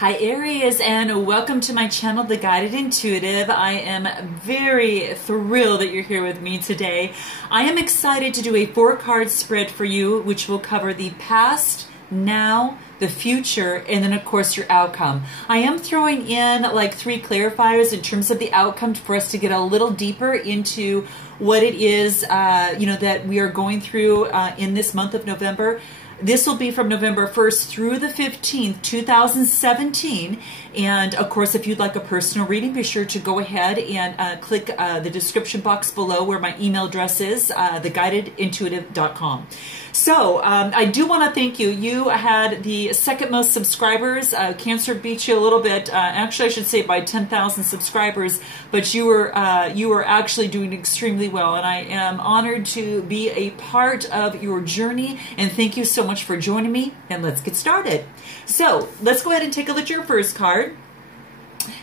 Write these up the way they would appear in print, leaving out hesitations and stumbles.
Hi Aries, and welcome to my channel, The Guided Intuitive. I am very thrilled that you're here with me today. I am excited to do a 4-card spread for you, which will cover the past, now, the future, and then of course your outcome. I am throwing in like 3 clarifiers in terms of the outcome for us to get a little deeper into what it is that we are going through in this month of November. This will be from November 1st through the 15th, 2017. And of course, if you'd like a personal reading, be sure to go ahead and click the description box below where my email address is, theguidedintuitive.com. So I do want to thank you. You had the second most subscribers. Cancer beat you a little bit. Actually, I should say by 10,000 subscribers, but you were actually doing extremely well. And I am honored to be a part of your journey. And thank you so much for joining me. And let's get started. So let's go ahead and take a look at your first card.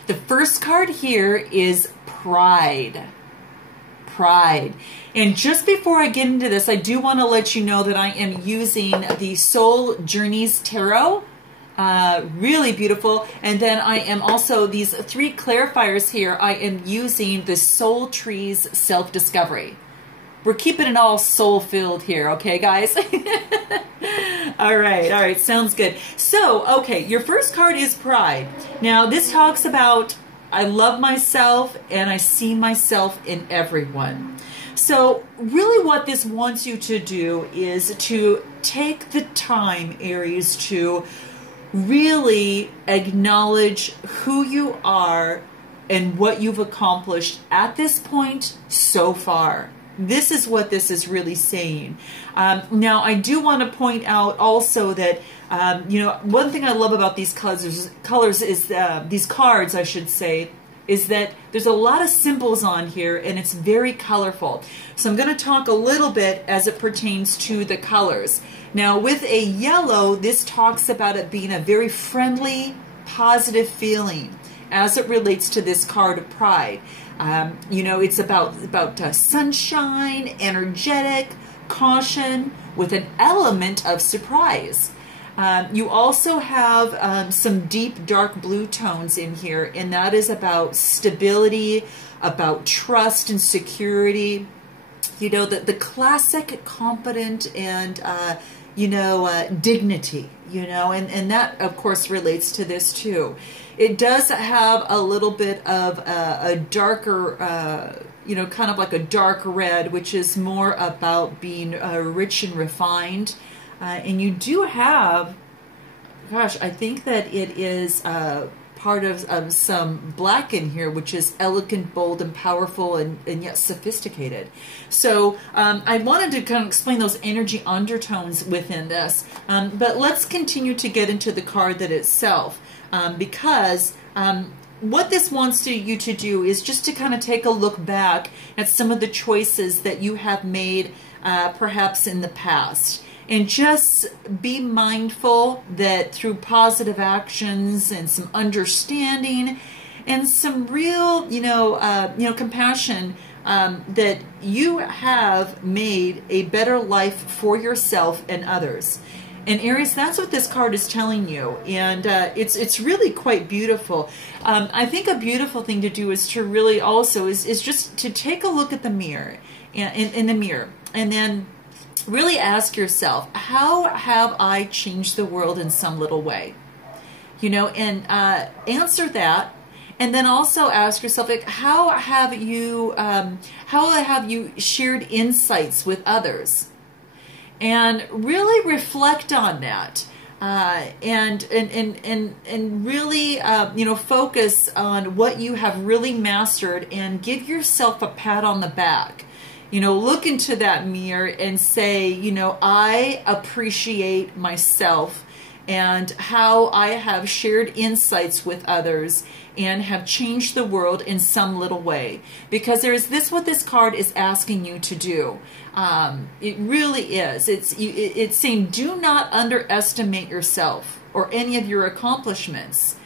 The first card here is Pride. Pride. And just before I get into this, I do want to let you know that I am using the Soul Journeys Tarot. Really beautiful. And then I am also, these 3 clarifiers here, I am using the Soul Trees Self-Discovery. We're keeping it all soul-filled here, okay, guys? All right, sounds good. So, okay, your first card is Pride. Now, this talks about I love myself and I see myself in everyone. So, really what this wants you to do is to take the time, Aries, to really acknowledge who you are and what you've accomplished at this point so far. This is what this is really saying. Now, I do want to point out also that, one thing I love about these colors is these cards, I should say, is that there's a lot of symbols on here and it's very colorful. So I'm going to talk a little bit as it pertains to the colors. Now, with a yellow, this talks about it being a very friendly, positive feeling as it relates to this card of Pride. It's about sunshine, energetic, caution, with an element of surprise. You also have some deep dark blue tones in here, and that is about stability, about trust and security. The classic competent and, dignity, and that, of course, relates to this too. It does have a little bit of a darker, kind of like a dark red, which is more about being rich and refined. And you do have, gosh, I think that it is part of some black in here, which is elegant, bold, and powerful, and yet sophisticated. So I wanted to kind of explain those energy undertones within this. But let's continue to get into the card that itself. Because what this wants you to do is just to kind of take a look back at some of the choices that you have made perhaps in the past. And just be mindful that through positive actions and some understanding and some real, compassion, that you have made a better life for yourself and others. And Aries, that's what this card is telling you, and it's really quite beautiful. I think a beautiful thing to do is to really also is just to take a look at the mirror, in the mirror, and then really ask yourself, how have I changed the world in some little way? And answer that. And then also ask yourself, like, how have you shared insights with others? And really reflect on that. And really, focus on what you have really mastered and give yourself a pat on the back. Look into that mirror and say, I appreciate myself and how I have shared insights with others and have changed the world in some little way. Because what this card is asking you to do. It really is. It's saying, do not underestimate yourself or any of your accomplishments.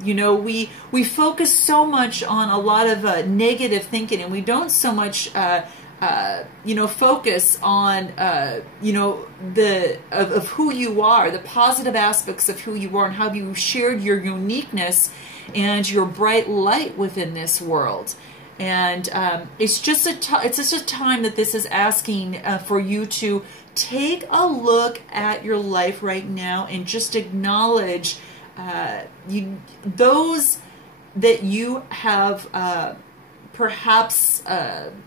We focus so much on a lot of negative thinking, and we don't so much focus on, of who you are, the positive aspects of who you are, and how you shared your uniqueness and your bright light within this world. And it's just a time that this is asking for you to take a look at your life right now and just acknowledge those that you have perhaps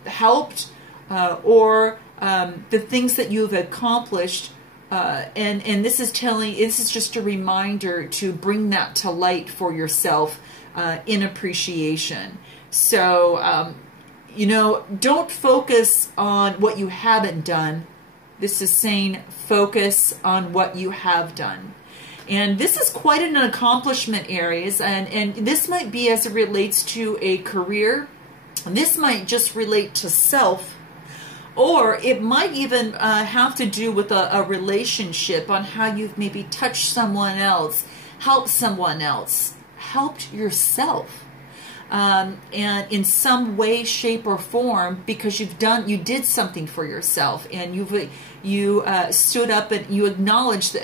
helped, or the things that you've accomplished, and this is just a reminder to bring that to light for yourself in appreciation. So don't focus on what you haven't done. This is saying focus on what you have done. And this is quite an accomplishment, Aries, and this might be as it relates to a career. This might just relate to self, or it might even have to do with a relationship, on how you've maybe touched someone else, helped yourself, and in some way, shape, or form, because you did something for yourself, and you stood up and you acknowledged that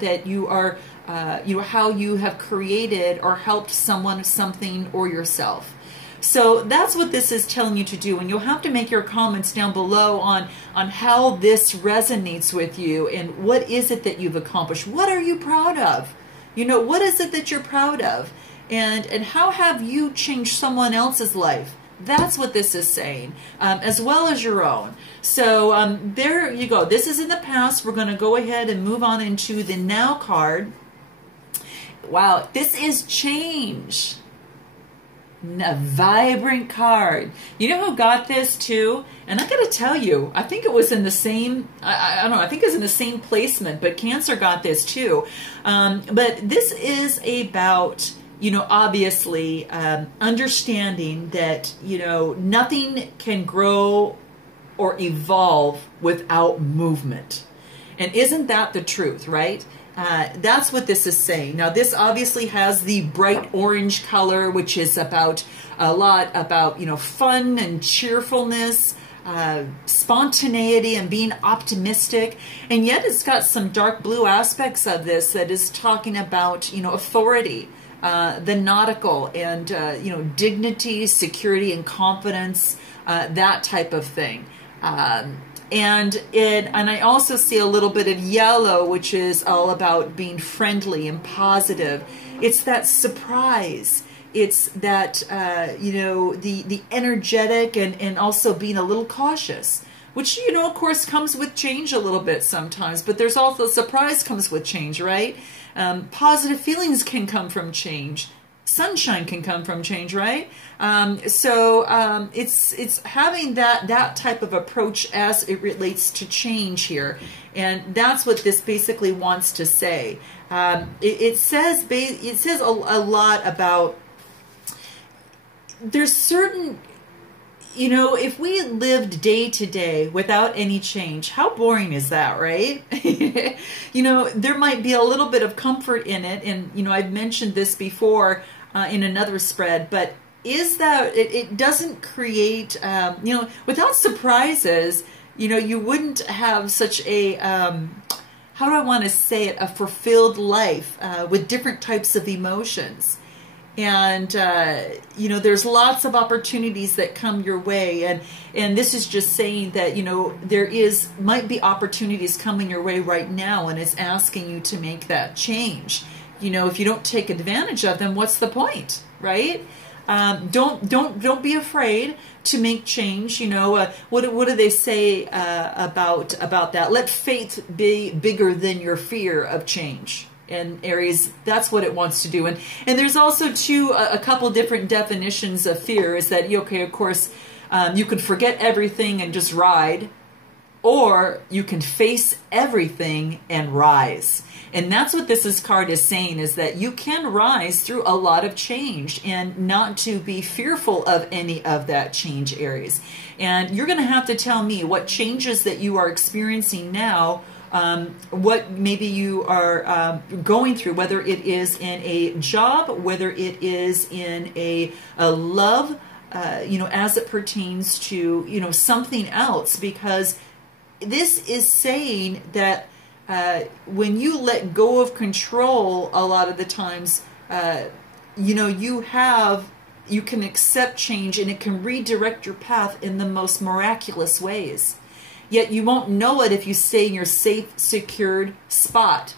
that you are how you have created or helped someone, something, or yourself. So that's what this is telling you to do, and you'll have to make your comments down below on how this resonates with you, and what is it that you've accomplished. What are you proud of? What is it that you're proud of? And how have you changed someone else's life? That's what this is saying, as well as your own. So there you go. This is in the past. We're going to go ahead and move on into the now card. Wow, this is change. A vibrant card. You know who got this too? And I gotta tell you, I think it was in the same, I don't know, I think it was in the same placement, but Cancer got this too. But this is about, obviously understanding that, nothing can grow or evolve without movement. And isn't that the truth, right? That's what this is saying. Now, this obviously has the bright orange color, which is about a lot about, fun and cheerfulness, spontaneity, and being optimistic. And yet it's got some dark blue aspects of this that is talking about, authority, the nautical, and, dignity, security, and confidence, that type of thing. And I also see a little bit of yellow, which is all about being friendly and positive. It's that surprise. It's that, the energetic, and also being a little cautious, which, of course, comes with change a little bit sometimes. But there's also surprise comes with change, right? Positive feelings can come from change. Sunshine can come from change, right? It's having that type of approach as it relates to change here, and that's what this basically wants to say. It says a lot about, there's certain, if we lived day to day without any change, how boring is that, right? There might be a little bit of comfort in it, and I've mentioned this before in another spread, but is that it doesn't create, without surprises, you wouldn't have such a, how do I want to say it, a fulfilled life with different types of emotions. And, there's lots of opportunities that come your way. And this is just saying that, might be opportunities coming your way right now, and it's asking you to make that change. If you don't take advantage of them, what's the point, right? Don't be afraid to make change. What do they say about that? Let faith be bigger than your fear of change. And Aries, that's what it wants to do. And there's also a couple different definitions of fear. Is that, okay, of course, you can forget everything and just ride, or you can face everything and rise. And that's what this card is saying, is that you can rise through a lot of change, and not to be fearful of any of that change, Aries. And you're going to have to tell me what changes that you are experiencing now, what maybe you are going through, whether it is in a job, whether it is in a love as it pertains to, something else, because this is saying that when you let go of control, a lot of the times, you can accept change, and it can redirect your path in the most miraculous ways. Yet you won't know it if you stay in your safe, secured spot.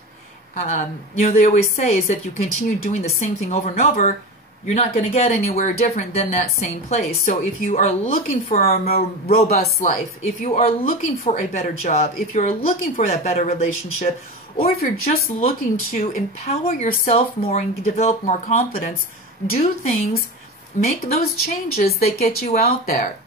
They always say is if you continue doing the same thing over and over, you're not going to get anywhere different than that same place. So if you are looking for a more robust life, if you are looking for a better job, if you're looking for that better relationship, or if you're just looking to empower yourself more and develop more confidence, do things, make those changes that get you out there.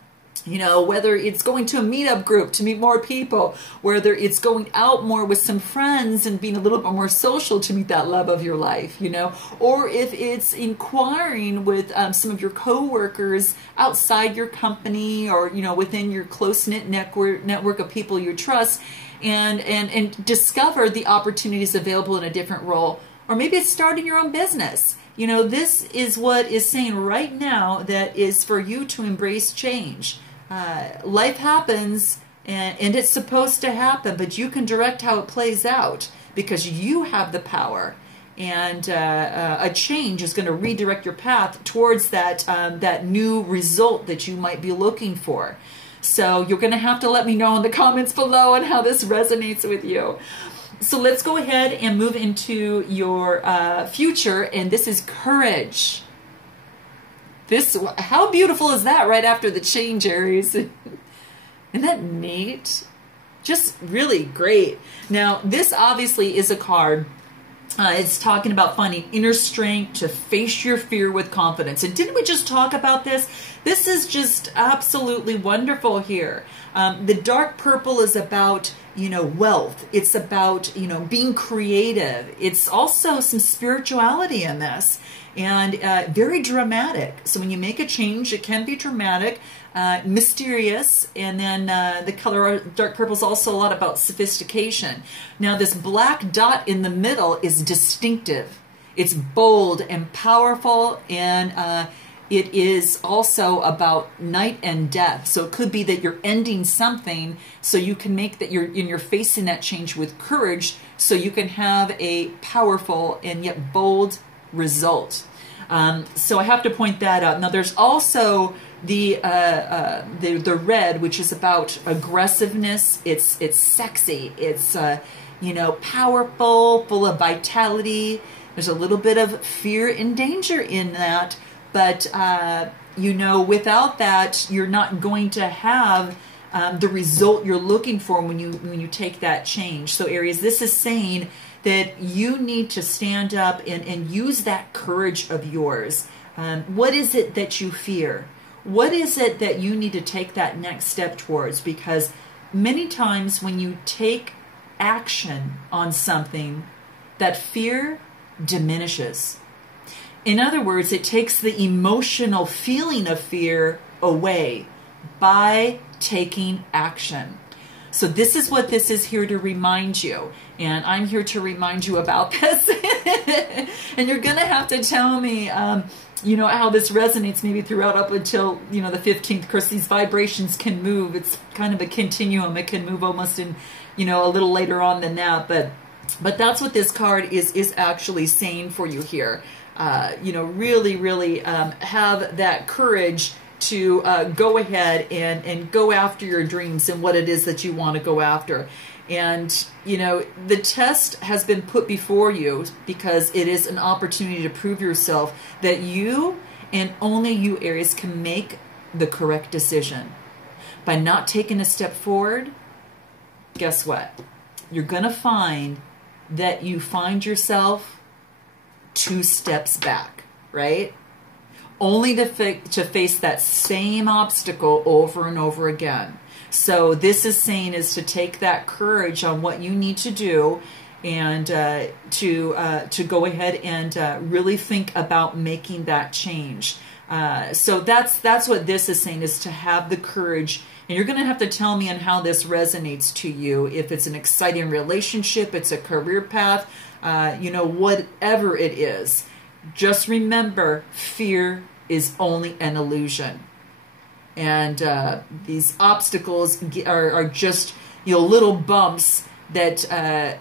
Whether it's going to a meetup group to meet more people, whether it's going out more with some friends and being a little bit more social to meet that love of your life, or if it's inquiring with some of your coworkers outside your company, or, within your close-knit network of people you trust, and discover the opportunities available in a different role. Or maybe it's starting your own business. This is what is saying right now that is for you to embrace change. Life happens, and it's supposed to happen, but you can direct how it plays out because you have the power. And a change is going to redirect your path towards that new result that you might be looking for. So you're going to have to let me know in the comments below on how this resonates with you. So let's go ahead and move into your future, and this is courage. How beautiful is that right after the change, Aries? Isn't that neat? Just really great. Now, this obviously is a card. It's talking about finding inner strength to face your fear with confidence. And didn't we just talk about this? This is just absolutely wonderful here. The dark purple is about, wealth. It's about, being creative. It's also some spirituality in this, and very dramatic. So when you make a change, it can be dramatic, mysterious, and then the color dark purple is also a lot about sophistication. Now this black dot in the middle is distinctive. It's bold and powerful, and it is also about night and death. So it could be that you're ending something, so you can make that you're facing that change with courage, so you can have a powerful and yet bold result. So I have to point that out. Now there's also the red, which is about aggressiveness. It's sexy. It's powerful, full of vitality. There's a little bit of fear and danger in that, but without that, you're not going to have the result you're looking for when you take that change. So Aries, this is saying that you need to stand up and use that courage of yours. What is it that you fear? What is it that you need to take that next step towards? Because many times when you take action on something, that fear diminishes. In other words, it takes the emotional feeling of fear away by taking action. So this is what this is here to remind you. And I'm here to remind you about this. And you're going to have to tell me, how this resonates maybe throughout up until, the 15th. Of course, these vibrations can move. It's kind of a continuum. It can move almost in, a little later on than that. But that's what this card is actually saying for you here. Really have that courage to go ahead and go after your dreams and what it is that you want to go after. And, the test has been put before you because it is an opportunity to prove yourself that you and only you, Aries, can make the correct decision. By not taking a step forward, guess what? You're going to find that you find yourself 2 steps back, right? Only to face that same obstacle over and over again. So this is saying is to take that courage on what you need to do, and to go ahead and really think about making that change. So that's what this is saying, is to have the courage. And you're going to have to tell me on how this resonates to you. If it's an exciting relationship, it's a career path, whatever it is. Just remember, fear is only an illusion. and these obstacles are just, you know, little bumps that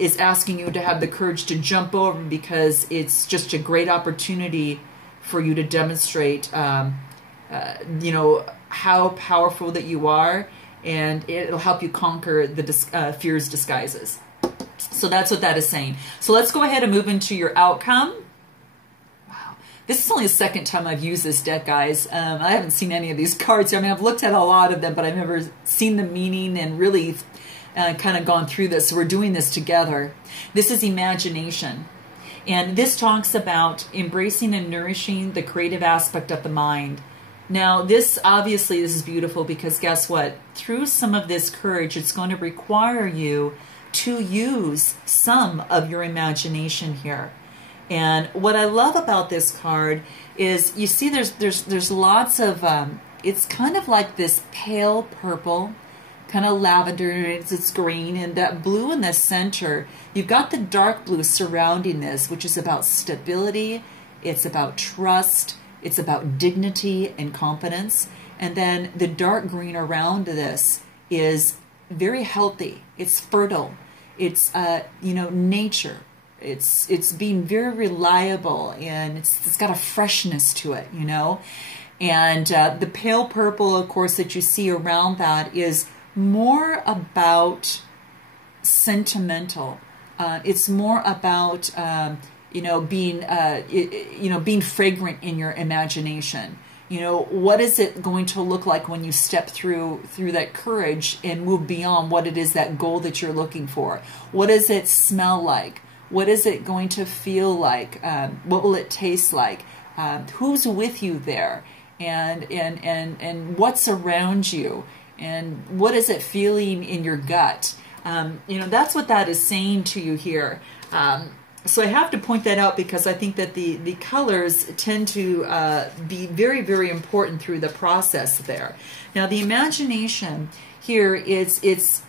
is asking you to have the courage to jump over, because it's just a great opportunity for you to demonstrate, you know, how powerful that you are, and it'll help you conquer the fear's disguises. So that's what that is saying. So let's go ahead and move into your outcome. Wow. This is only the second time I've used this deck, guys. I haven't seen any of these cards. I mean, I've looked at a lot of them, but I've never seen the meaning and really kind of gone through this. So we're doing this together. This is imagination. And this talks about embracing and nourishing the creative aspect of the mind. Now, this is beautiful, because guess what? Through some of this courage, it's going to require you to use some of your imagination here. And what I love about this card is, you see there's lots of, it's kind of like this pale purple, kind of lavender, it's green, and that blue in the center. You've got the dark blue surrounding this, which is about stability, it's about trust, it's about dignity and competence. And then the dark green around this is very healthy, it's fertile, it's you know, nature. It's being very reliable, and it's got a freshness to it, you know. And the pale purple, of course, that you see around that is more about sentimental. It's more about you know, being you know, being fragrant in your imagination. You know, what is it going to look like when you step through that courage and move beyond what it is, that goal that you're looking for? What does it smell like? What is it going to feel like? What will it taste like? Who's with you there? And what's around you? And what is it feeling in your gut? You know, that's what that is saying to you here. So I have to point that out, because I think that the colors tend to be very, very important through the process there. Now, the imagination here it's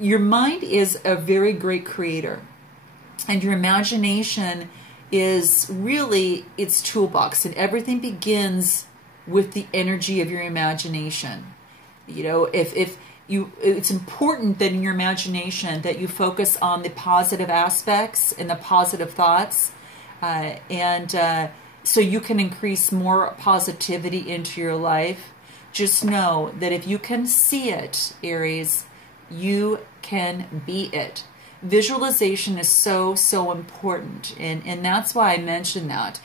your mind is a very great creator, and your imagination is really its toolbox, and everything begins with the energy of your imagination. You know, it's important that in your imagination that you focus on the positive aspects and the positive thoughts, so you can increase more positivity into your life. Just know that if you can see it, Aries, you can be it. Visualization is so, so important, and that's why I mentioned that.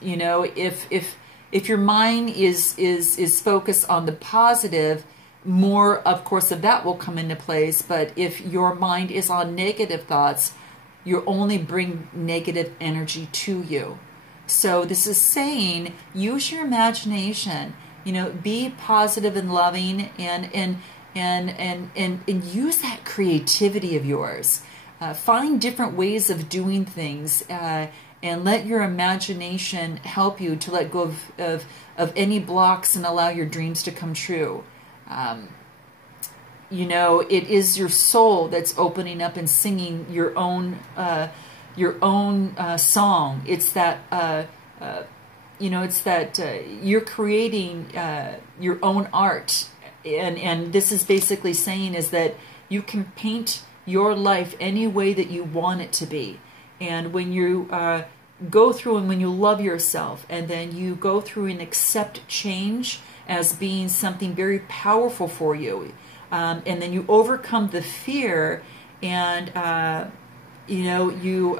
You know, if your mind is focused on the positive, more, of course, of that will come into place. But if your mind is on negative thoughts, you only bring negative energy to you. So this is saying, use your imagination. You know, be positive and loving, and use that creativity of yours. Find different ways of doing things, and let your imagination help you to let go of any blocks and allow your dreams to come true. You know, it is your soul that's opening up and singing your own song. It's that you know, it's that you're creating your own art, and this is basically saying is that you can paint your life any way that you want it to be. And when you go through, and when you love yourself, and then you go through and accept change as being something very powerful for you, and then you overcome the fear, and you know, you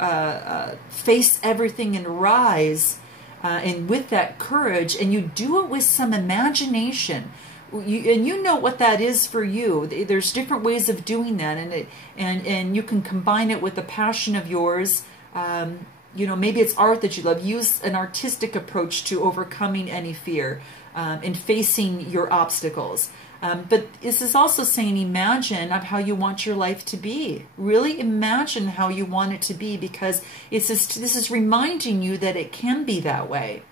face everything and rise, and with that courage, and you do it with some imagination. And you know what that is for you. There's different ways of doing that, and you can combine it with a passion of yours. You know, maybe it's art that you love. Use an artistic approach to overcoming any fear, and facing your obstacles. But this is also saying, imagine of how you want your life to be. Really imagine how you want it to be, because this is reminding you that it can be that way.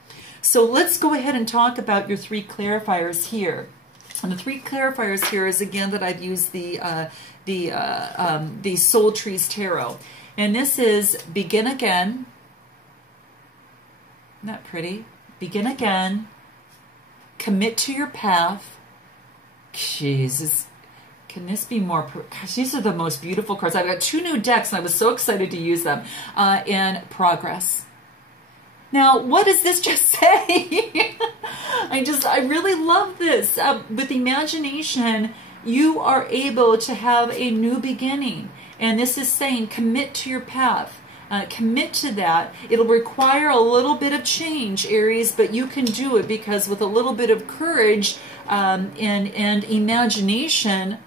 So let's go ahead and talk about your 3 clarifiers here. And the 3 clarifiers here is, again, that I've used the Soul Trees Tarot. And this is begin again. Isn't that pretty? Begin again. commit to your path. Jesus. Can this be more? Gosh, these are the most beautiful cards. I've got 2 new decks, and I was so excited to use them. And progress. Now, what does this just say? I really love this. With imagination, you are able to have a new beginning. And this is saying, commit to your path. Commit to that. It'll require a little bit of change, Aries, but you can do it, because with a little bit of courage and imagination,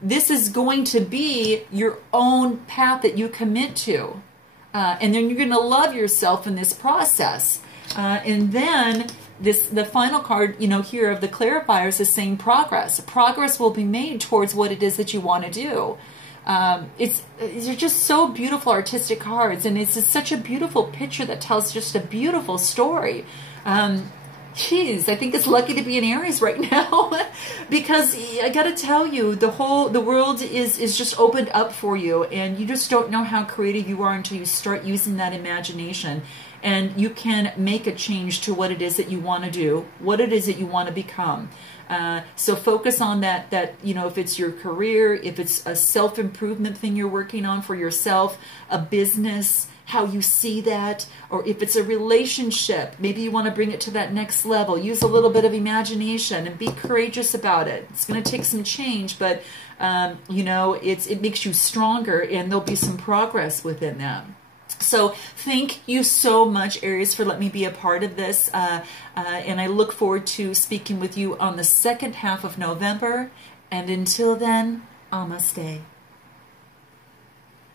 this is going to be your own path that you commit to. And then you're going to love yourself in this process. And then the final card, here of the Clarifiers is saying progress. Progress will be made towards what it is that you want to do. These are just so beautiful artistic cards, and it's just such a beautiful picture that tells just a beautiful story. Geez, I think it's lucky to be in Aries right now, because I got to tell you, the world is just opened up for you, and you just don't know how creative you are until you start using that imagination, and you can make a change to what it is that you want to do, what it is that you want to become. So focus on that, if it's your career, if it's a self-improvement thing you're working on for yourself, a business, how you see that, or if it's a relationship, maybe you want to bring it to that next level. Use a little bit of imagination and be courageous about it. It's going to take some change, but it makes you stronger, and there'll be some progress within that. So thank you so much, Aries, for letting me be a part of this. And I look forward to speaking with you on the second half of November. And until then, namaste.